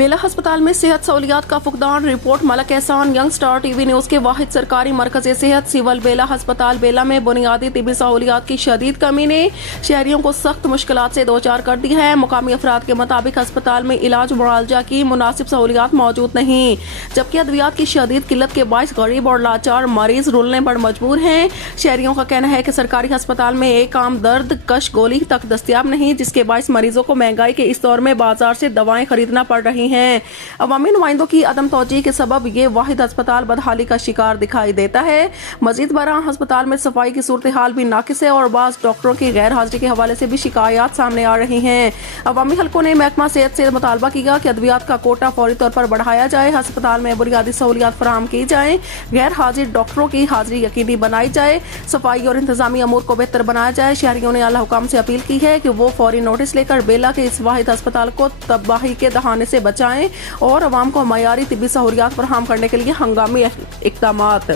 बेला अस्पताल में सेहत सहूलियात का फुकदान। रिपोर्ट मलक एहसान, यंग स्टार टीवी न्यूज के वाहिद सरकारी मरकज सेहत सिविल बेला अस्पताल बेला में बुनियादी तिबी सहूलियात की शदीद कमी ने शहरियों को सख्त मुश्किलात से दो चार कर दी है। मुकामी अफराद के मुताबिक अस्पताल में इलाज मुआलजा की मुनासिब सहूलियात मौजूद नहीं, जबकि अद्वियात की शदीद किल्लत के बायस गरीब और लाचार मरीज रुलने पर मजबूर हैं। शहरियों का कहना है कि सरकारी अस्पताल में एक आम दर्द कश गोली तक दस्तियाब नहीं, जिसके बायस मरीजों को महंगाई के इस दौर में बाजार से दवाएं खरीदना पड़ रही हैं। अवामी नुमाइंदों की अदम तौजीह के सबब ये वाहिद अस्पताल बदहाली का शिकार दिखाई देता है। मजीद बरआं अस्पताल में सफाई की सूरत हाल भी नाकिस है और बाज़ डॉक्टरों की गैर हाजिरी के हवाले से भी शिकायत सामने आ रही हैं। अवामी हलकों ने महकमा सेहत से मुतालबा किया कि अद्वियात का कोटा फौरी तौर पर बढ़ाया जाए, अस्पताल में बुनियादी सहूलियात फराहम की जाए, गैर हाजिर डॉक्टरों की हाजिरी यकीनी बनाई जाए, सफाई और इंतजामी अमूर को बेहतर बनाया जाए। शहरियों ने आला हुकाम से अपील की है कि वो फौरी नोटिस लेकर बेला के इस वाहिद अस्पताल को तबाही के दहाने से बचाएं और अवाम को मयारी तिब्बी सहूलियात फराहम करने के लिए हंगामी इक़दामात